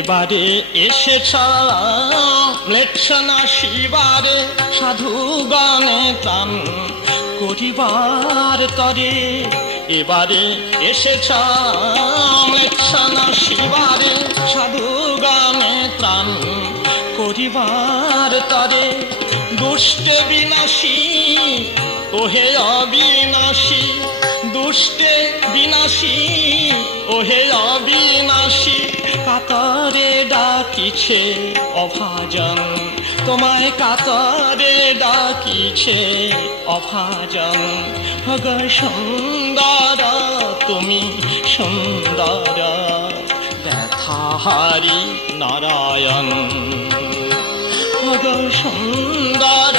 এবারে এসেছ লেখনা শিবারে সাধুগণে ত্রাণ করিবার তরে। এবারে এসেছ লেখনা শিবারে সাধুগণে ত্রাণ করিবার তরে। দুষ্টে বিনাশী ওহে অবিনাশী দুষ্টে বিনাশী ওহে অবিনাশী। কাতরে ডাকিছে অভাজন তোমায় কাতরে ডাকিছে অভাজন। ভগ সুন্দর তুমি সুন্দর ব্যথাহারি নারায়ণ। ভগ সুন্দর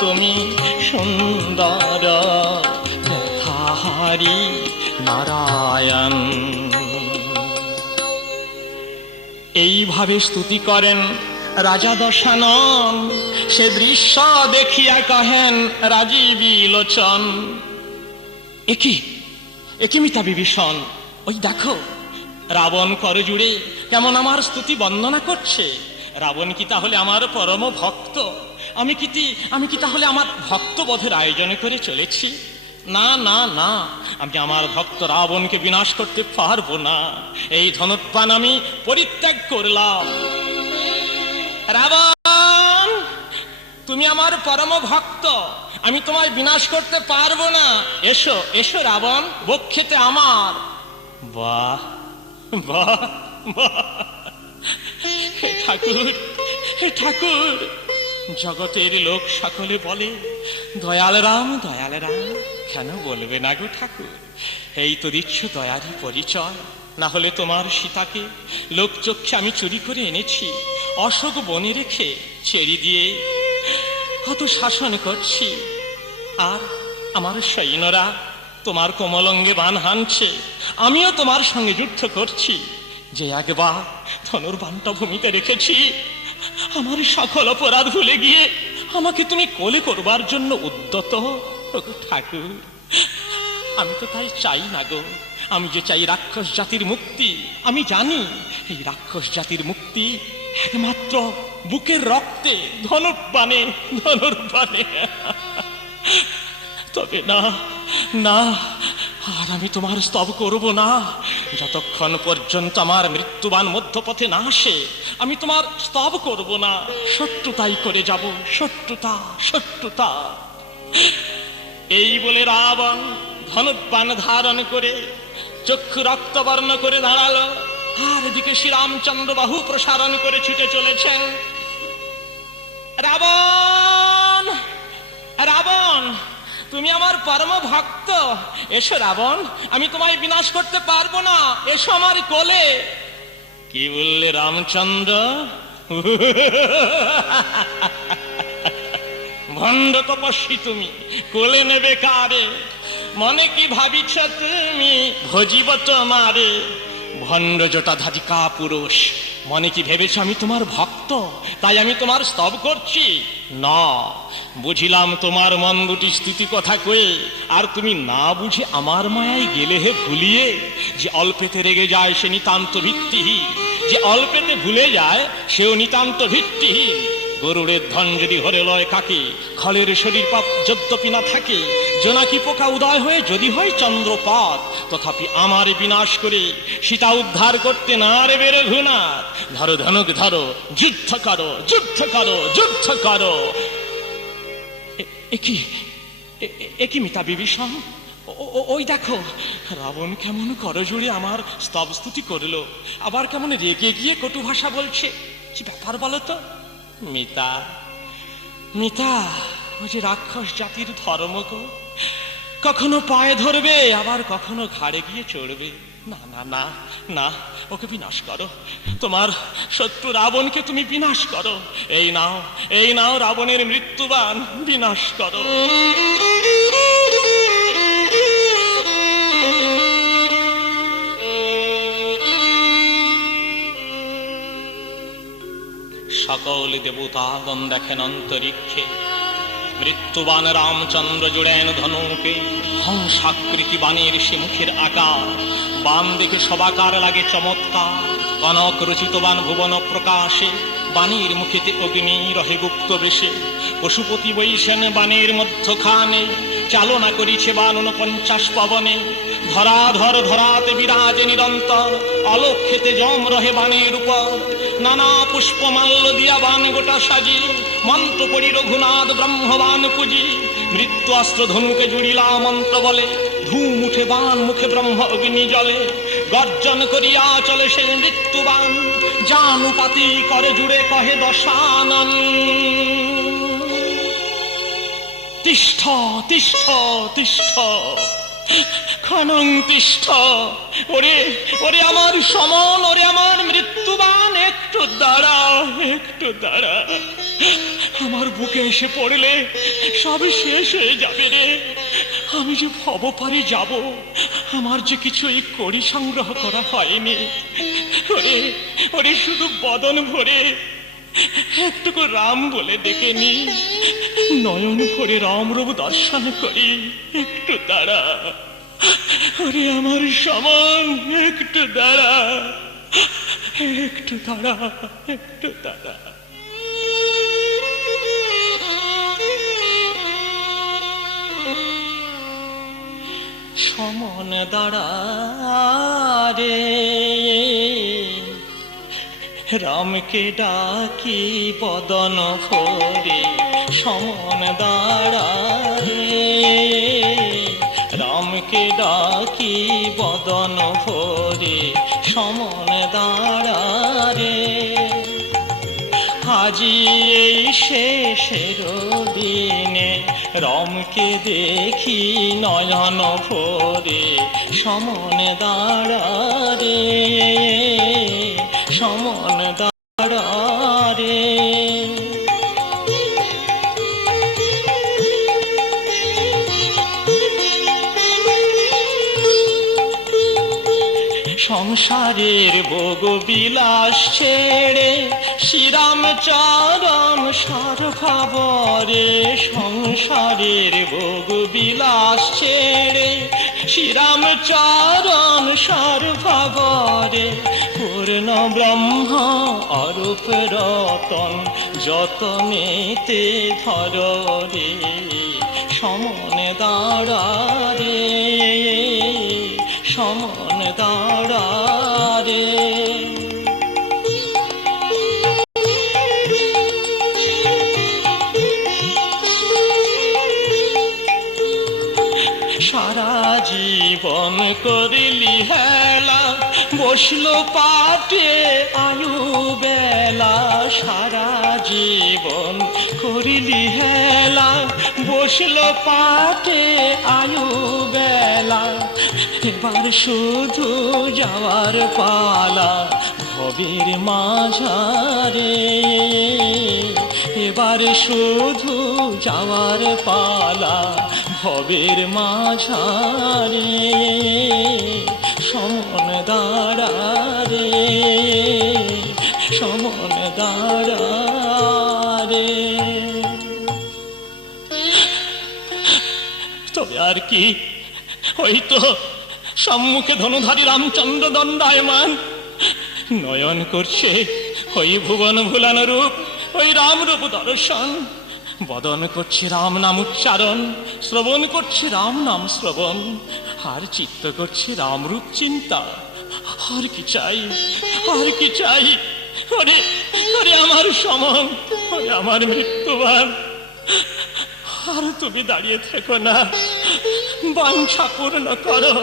তুমি সুন্দর ব্যথাহারি নারায়ণ। এইভাবে স্তুতি করেন রাজা দশানন। সে দৃশ্য দেখিয়া কহেন রাজীবী লোচন। একি মিতা বিভীষণ, ওই দেখো রাবণ করে জুড়ে কেমন আমার স্তুতি বন্দনা করছে। রাবণ কি তাহলে আমার পরম ভক্ত? আমি কি তাহলে আমার ভক্তবোধের আয়োজন করে চলেছি? না না না, আমি আমার ভক্ত রাবণকে বিনাশ করতে পারবো না। এই ধনুৎপান আমি পরিত্যাগ করলাম। রাবণ, তুমি আমার পরম ভক্ত, আমি তোমায় বিনাশ করতে পারবো না। এসো এসো রাবণ, বক্ষেতে আমার। বাহ বাহ বাহ, হে ঠাকুর হে ঠাকুর, জগতের লোক সকলে বলে দয়াল রাম দয়াল রাম। কেন বলবে না গো ঠাকুর? এই তো দিচ্ছ দয়ারই পরিচয়। না হলে তোমার সীতাকে লোকচক্ষে আমি চুরি করে এনেছি, অশোক বনে রেখে ছেড়ে দিয়ে কত শাসন করছি। আর আমার সৈন্যরা তোমার কোমলঙ্গে বান হানছে, আমিও তোমার সঙ্গে যুদ্ধ করছি। যে একবার ধনুর্বাণটা ভূমিতে রেখেছি, আমার সকল অপরাধ ভুলে গিয়ে আমাকে তুমি কোলে করবার জন্য উদ্যত। ঠাকুর, আমি তো তাই চাই না গো। আমি যে চাই রাক্ষস জাতির মুক্তি। আমি জানি এই রাক্ষস জাতির মুক্তি একমাত্র বুকের রক্তে, ধনুর্বাণে ধনুর্বাণে। তবে না না, আর আমি তোমার স্তব করব না যতক্ষণ পর্যন্ত আমার মৃত্যুবান মধ্যপথে না আসে। আমি তোমার স্তব করব না, শত্রুতাই করে যাব, শত্রুতা শত্রুতা। এই বলে রাবণ ধনুর্বাণ ধারণ করে চক্ষু রক্তবর্ণ করে দাঁড়ালো। আর এদিকে শ্রীরামচন্দ্র বাহু প্রসারণ করে ছুটে চলেছেন। রাবণ রাবণ, তুমি আমার পরম ভক্ত, এসো রাবণ, আমি তোমায় বিনাশ করতে পারবো না, এসো আমার কোলে। কি বললে রামচন্দ্র? ভণ্ড তপস্বী তুমি, কোলে নেবে কারে? মনে কি ভাবিছ তুমি ভজিব তোমারে ভণ্ড জটাধারী কাপুরুষ? মনে কি ভেবেছ আমি তোমার ভক্ত, তাই আমি তোমার স্তব করছি? না, বুঝিলাম তোমার মন দুটি স্থিতি কথা কয়ে, আর তুমি না বুঝে আমার মায়ায় গেলে হে ভুলিয়ে। যে অল্পেতে রেগে যায় সে নিতান্ত ভিত্তিহীন, যে অল্পেতে ভুলে যায় সেও নিতান্ত ভিত্তিহীন। গরুড়ের ধন যদি হরে লয় কাকে, খলের শরীর পাপ যদ্যপি না থাকে, জোনাকি পোকা উদয় হয়ে যদি হয় চন্দ্রপাত, তথাপি আমার বিনাশ করে সীতা উদ্ধার করতে না রে রঘুনাথ। ধরো ধনুক ধরো, যুদ্ধ করো, যুদ্ধ করো, যুদ্ধ করো। একই মিতা বিভীষণ, ওই দেখো রাবণ কেমন করজোড়ে আমার স্তব স্তুতি করলো, আবার কেমন রেগে গিয়ে কটু ভাষা বলছে। কি ব্যাপার বলো তো? মিতা, মিতা, ওই যে রাক্ষস জাতির ধর্ম গো, কখনো পায়ে ধরবে আবার কখনো ঘাড়ে গিয়ে চড়বে। না না না না, ওকে বিনাশ করো, তোমার শত্রু রাবণকে তুমি বিনাশ করো। এই নাও, এই নাও রাবণের মৃত্যুবাণ, বিনাশ করো। সকল দেবতাগণ দেখেন অন্তরিক্ষে, মৃত্যুবান রামচন্দ্র জুড়েন ধনুকে, হংসাকৃতি বাণের সে মুখের আকার, বান দেখে সবাকার লাগে চমৎকার। কনক রচিত বান ভুবন প্রকাশে, বাণীর মুখেতে অগ্নি রহে গুপ্ত বেশে। পশুপতি বৈশেন বাণীর মধ্যখানে, চালনা করিছে বান 49 পবনে। ধরাধর ধরাতে বিরাজে নিরন্তর, অলক্ষেতে জম রহে বাণীর উপর। নানা পুষ্পমাল্য দিয়া বান গোটা সাজি, মন্ত্র পড়ি রঘুনাথ ব্রহ্মবান পুজি। মৃত্যু অস্ত্র ধনুকে জুড়িলা মন্ত্র বলে, ধূম উঠে বান মুখে ব্রহ্ম অগ্নি জলে। গর্জন করিয়া চলে সে মৃত্যুবান, জানুপাতি করে জুড়ে কহে দশানন। তিষ্ঠ তিষ্ঠ তিষ্ঠ খনং তিষ্ঠ। ওরে ওরে আমার সমন, ওরে আমার মৃত্যুবান, একটু দাঁড়া, একটু দাঁড়া। আমার বুকে এসে পড়লে সব শেষ হয়ে যাবে রে। আমি যে ভবপারে যাব, আমার যে কিছু এই কড়ি সংগ্রহ করা হয়নি। ওরে ওরে শুধু বদন ভরে একটুকু রাম বলে ডেকে নি, নয়ন ভরে রামরূপ দর্শন করি। একটু দাঁড়া, ওরে আমার সমান, একটু দাঁড়া, একটু দাঁড়া, একটু দাঁড়া। সমন দাঁড়া রে, রামকে ডাকি বদন ভরে। সমন দাঁড়া রে, রামকে ডাকি বদন ভরে। সমন দাঁড়া রে, আজি এই শেষের দিনে রামকে দেখি নয়ন ভরে। সমন দাঁড়া রে, সমন দাঁড়া রে। সংসারের ভোগ বিলাস ছেড়ে শ্রীরামচরণ সর্বরে। সংসারের ভোগ বিলাস ছেড়ে শ্রীরামচরণ সর্বরে। পূর্ণ ব্রহ্ম অরূপ রতন যতনেতে ধর রে। সমন দাঁড়া রে, সমন দাঁড়া রে। সারা জীবন করলি হেলা, বসলো পাটে আয়ু বেলা। সারা জীবন করিলি হেলা, বসলো পাটে আয়ু বেলা। এবার শুধু যাওয়ার পালা ভবের মাঝারে। এবার শুধু যাওয়ার পালা ভবের মাঝারে সমন দাঁড়ারে, সমন দাঁড়ারে। তবে আর কি, ওই তো সম্মুখে ধনুধারী রামচন্দ্র দণ্ডায়মান, নয়ন করছে ওই ভুবন ভুলানো রূপ, ওই রামরূপ দর্শন। বদন করছে রাম নাম উচ্চারণ, শ্রবণ করছে রাম নাম শ্রবণ, আর চিত্ত করছে রামরূপ চিন্তা। আর কি চাই, আর কি চাই? ওরে ওরে আমার সমন, ওরে আমার মৃত্যুবান, আর তুমি দাঁড়িয়ে থেকো না, বাঞ্ছা পূর্ণ করো।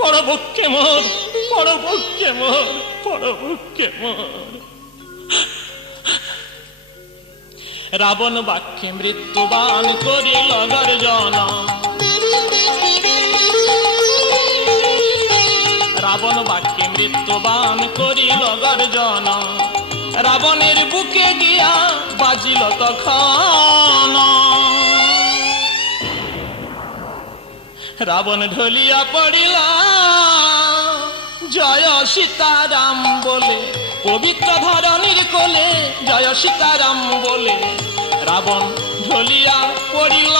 পরবক্ষে মোর, পরবক্ষে মোর, পরবক্ষে মোর। রাবণ বাক্যে মৃত্যুবান করিল গর্জন, রাবণ বাক্যে মৃত্যুবান করিল গর্জন। রাবণের বুকে গিয়া বাজিল তখন, রাবণ ঢলিয়া পড়িল জয় সীতারাম বলে, পবিত্র ধরণীর কোলে জয় সীতারাম বলে রাবণ ঢলিয়া পড়িল।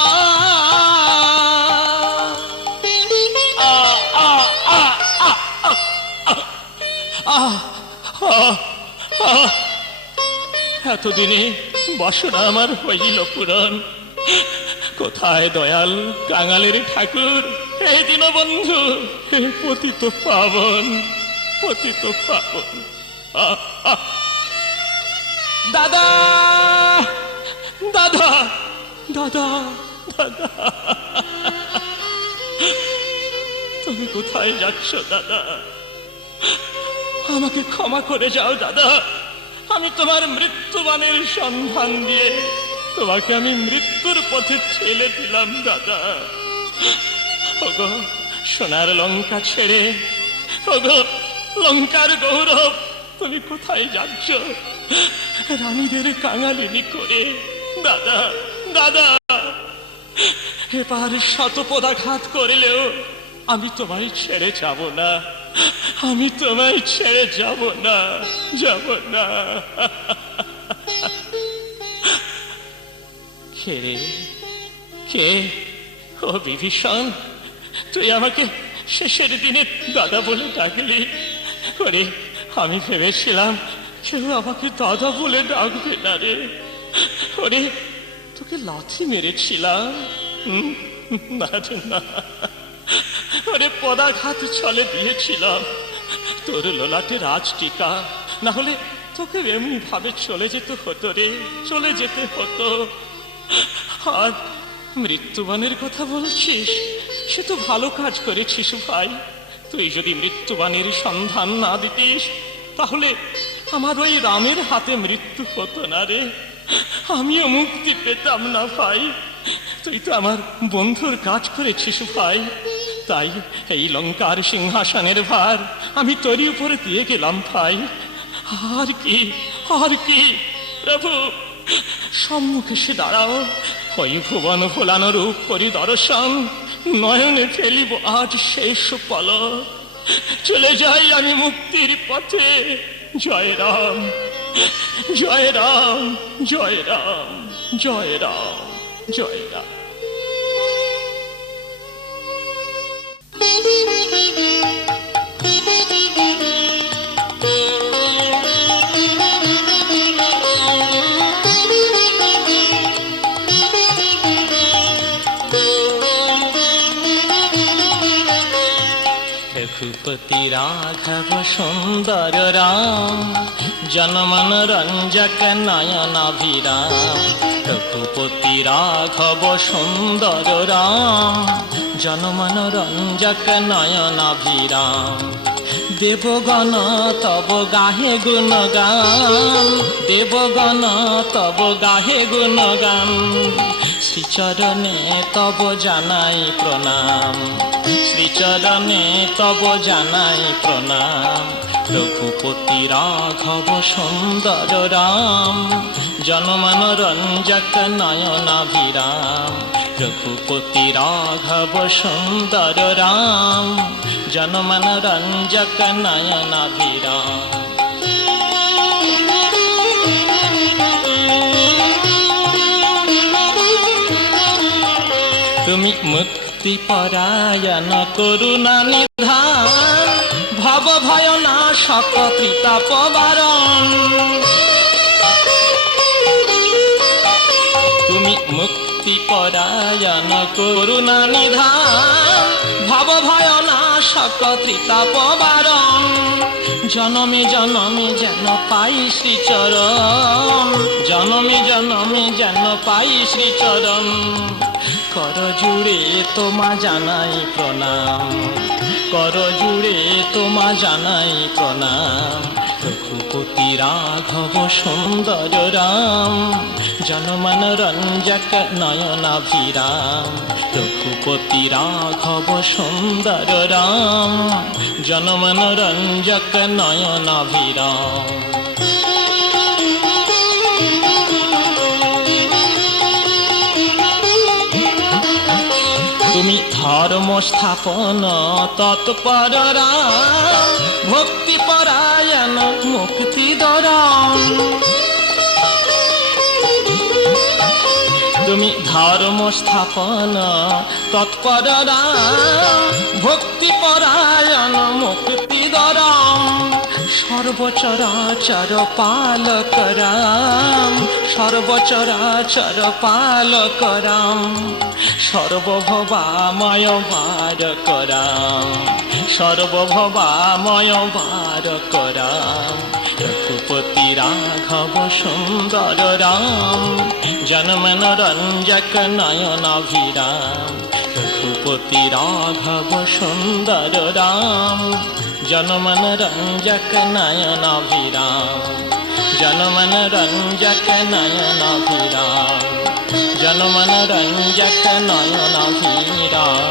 এতদিনে বাসনা আমার হইল পূরণ। কোথায় দয়াল কাঙালের ঠাকুর, হে দীনবন্ধু, হে পতিত পাবন, পতিত পাবন। দাদা, দাদা, দাদা, দাদা, তুমি কোথায় যাচ্ছ দাদা? আমাকে ক্ষমা করে যাও দাদা, আমি তোমার মৃত্যুবানের সন্ধান দিয়ে তোমাকে আমি মৃত্যুর পথে ঠেলে দিলাম দাদা। ওগো সোনার লঙ্কা ছেড়ে, ওগো লঙ্কার গৌরব, তুমি কোথায় যাচ্ছ রানীদের কাঙালিনী করে? দাদা, দাদা, এবার শতপদাঘাত করলেও আমি তোমায় ছেড়ে যাব না, আমি তোমায় ছেড়ে যাব না, যাব না। কে রে, কে? ও বিভীষণ, তুই আমাকে শেষের দিনে দাদা বলে ডাকলি। ওরে আমি ভেবেছিলাম কেউ আমাকে দাদা বলে ডাকবে না রে। ওরে তোকে লাথি মেরেছিলাম, না রে না, ওরে পদাঘাত ছলে দিয়েছিলাম তোর ললাটে রাজ টিকা, না হলে তোকে এমনি ভাবে চলে যেতে হতো রে, চলে যেতে হতো। আর মৃত্যুবানের কথা বলছিস, সে তো ভালো কাজ করেছিস ভাই। তুই যদি মৃত্যুবানের সন্ধান না দিতিস, তাহলে আমার ওই রামের হাতে মৃত্যু হতো না রে, আমিও মুক্তি পেতাম না ভাই। তুই তো আমার বন্ধুর কাজ করেছিস ভাই, তাই এই লঙ্কার সিংহাসনের ভার আমি তোরই উপরে দিয়ে গেলাম ভাই। আর কি, আর কি? প্রভু সম্মুখে সে দাঁড়াও, ওই ভুবন ভোলানো রূপ পরিদর্শন, নয়নে ফেলিব আজ শেষ পলক। চলে যাই আমি মুক্তির পথে। জয় রাম, জয় রাম, জয় রাম, জয় রাম, জয় রাম। रघुपति राघव सुंदर राम, जनमन रंजक नयनाभिराम। रघुपति राघव सुंदर राम, जनमन रंजक नयनाभिराम। देवगण तब गाहे गुणगान, देवगण तब गाहे गुणगान। श्रीचरणे तब जानाई प्रणाम, श्रीचरणे तब जानाई प्रणाम। রঘুপতি রাঘব সুন্দর রাম, জনমনোরঞ্জক নয়নাভিরাম। রঘুপতি রাঘব সুন্দর রাম, জনমনোরঞ্জক নয়নাভিরাম। তুমি মুক্তি পরায়ণ করুণা নিধান, ভব ভয় নাশক ত্রিতাপ বারণ। তুমি মুক্তি পরায়ণ করুণা নিধান, ভব ভয় নাশক ত্রিতাপ বারণ। জনমে জনমে যেন পাই শ্রীচরণ, জনমে জনমে যেন পাই শ্রীচরণ। কর জুড়ে তোমা জানাই প্রণাম, কর জুড়ে তোমা জানাই প্রণাম। রঘুপতি রাঘব সুন্দর রাম, জনমনোরঞ্জক নয়নাভিরাম। রঘুপতি রাঘব সুন্দর রাম, জনমনোরঞ্জক নয়নাভিরাম। তুমি ধর্ম স্থাপন তৎপর রাম, ভক্তি পরায়ণ মুক্তি দরাম। তুমি ধর্ম স্থাপন তৎপর রাম, ভক্তি পরায়ণ মুক্তি দরাম। সর্বচরাচর পালক রাম, সর্বচরাচর পালক রাম। সর্বভবাময় বারক রাম, সর্বভবাময় বারক রাম। রঘুপতি রাঘব সুন্দর রাম, জনমনোরঞ্জক নয়নাভিরাম। রঘুপতি রাঘব সুন্দর রাম, জনমনোরঞ্জক নয়নাভিরাম। জনমনোরঞ্জক নয়নাভিরাম, জনমনোরঞ্জক নয়নাভিরাম।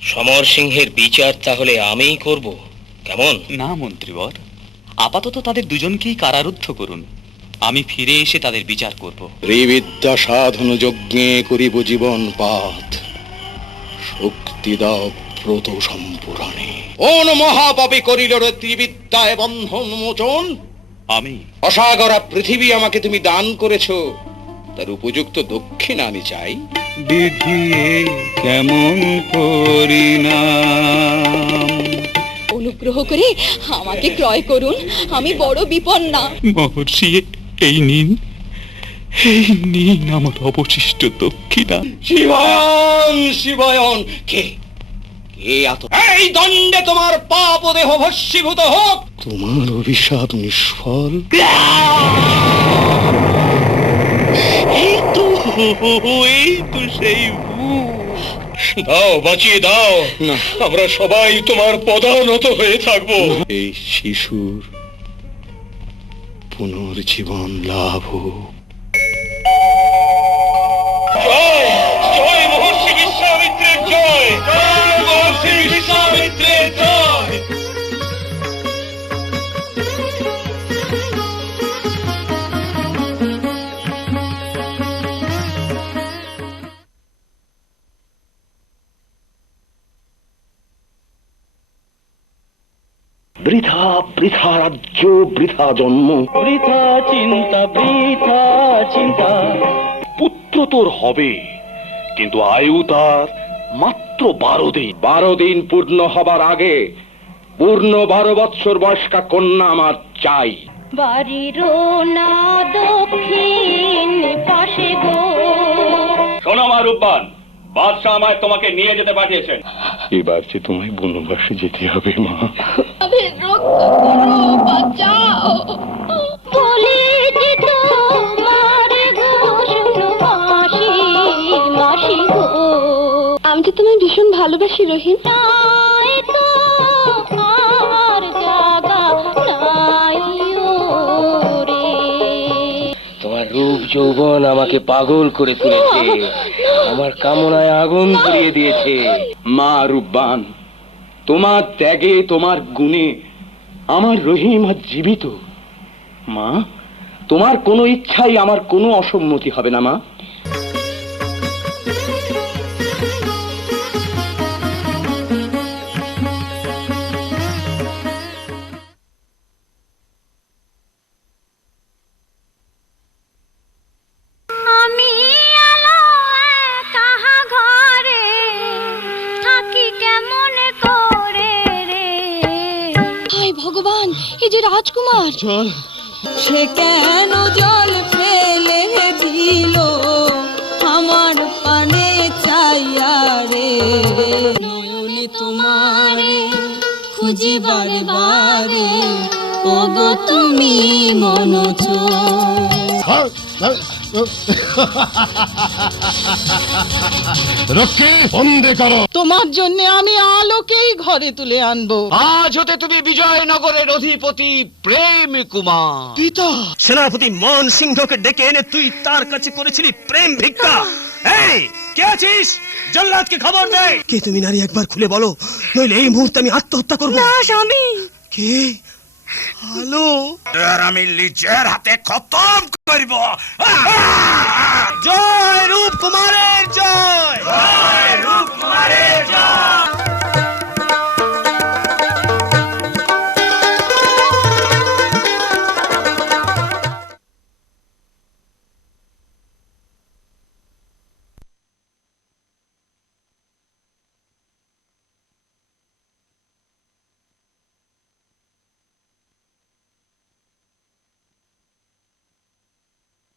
সমর সিংহের বিচার তাহলে আমিই করব, কেমন? না মন্ত্রীবর, আপাতত তাদের দুজনকেই কারারুদ্ধ করুন। আমি ফিরে এসে তাদের বিচার করব। ত্রিবিদ্যা সাধন যজ্ঞে করিব জীবন পাত, শক্তি দাও ব্রত সম্পূরণে। কোন মহাপাপী করিল রে ত্রিবিদ্যায় বন্ধন মোচন? আমি। অসাগরা পৃথিবী আমাকে তুমি দান করেছো, তার উপযুক্ত দক্ষিণা আমি চাই। বিধি কেমন পরিণাম, অনুগ্রহ করে আমাকে ক্রয় করুন, আমি বড় বিপন্না। মহর্ষি, এই নিন, এই নিন আমার অবশিষ্ট দক্ষিণা। শিবায়ন শিবায়ন, কে কে এত? এই দণ্ডে তোমার পাপ দেহ ভস্মীভূত হোক, তোমার অভিশাপ নিষ্ফল। এই তো সেই দাও, বাঁচিয়ে দাও, আমরা সবাই তোমার পদানত হয়ে থাকবো। এই শিশুর পুনর্জীবন লাভ হোক। জয় জয় মহর্ষি বিশ্বামিত্রের জয়, জয় মহর্ষি বিশ্বামিত্রের জয়। বৃথা বৃথা রাজ্য, বৃথা জন্ম, বৃথা চিন্তা, বৃথা চিন্তা। পুত্র তোর হবে, কিন্তু আয়ু তার মাত্র 12 দিন। 12 দিন পূর্ণ হবার আগে পূর্ণ 12 বৎসর বয়স্কা কন্যা আমার চাই। বাড়ির না দক্ষিণ পাশে গো। শোনো মা রূপবান, বাদশাহ আমায় তোমাকে নিয়ে যেতে পাঠিয়েছেন। এবার যে তোমায় বনবাসে যেতে হবে মা। আমি রক্ষা করো, বাঁচাও। বলে দিত মারে গো, শোনো মাসি, মাসি গো। আমি তো তোমায় ভীষণ ভালোবাসি রহিম। নাই তো আর জাগা নাই রে। তোমার রূপ যৌবন আমাকে পাগল করে তুলেছে, আমার কামনায় আগুন ধরিয়ে দিয়েছে। মা রূপবান, তোমার ত্যাগে, তোমার গুণে আমার রহিম আজ জীবিত। মা, তোমার কোনো ইচ্ছাই আমার কোনো অসম্মতি হবে না মা। আমি আলো কাহা ঘরে থাকি কেমন করে রে। হায় ভগবান, এই যে রাজকুমার। সে কেন জল ফেলে দিল আমার পানে চাইয়া রে। নয়নে তোমারে খুঁজি বারে বারে, ওগো তুমি মনোজ। রক্ষী, বন্দে করো। তোমার জন্য আমি আলোকেই ঘরে তুলে আনবো। আজ হতে তুমি বিজয়নগরের অধিপতি প্রেম কুমার। পিতা, সেনাপতি মান সিংহকে ডেকে এনে তুই তার কাছে করেছিলি প্রেম ভিক্ষা। এই কে আছিস? জল্লাদকে খবর দে। কে তুমি নারী, একবার খুলে বলো, নইলে এই মুহূর্তে আমি আত্মহত্যা করব। না স্বামী, কে? হ্যালো, আমি নিজের হাতে খতম করব। জয় রূপ কুমারের জয়।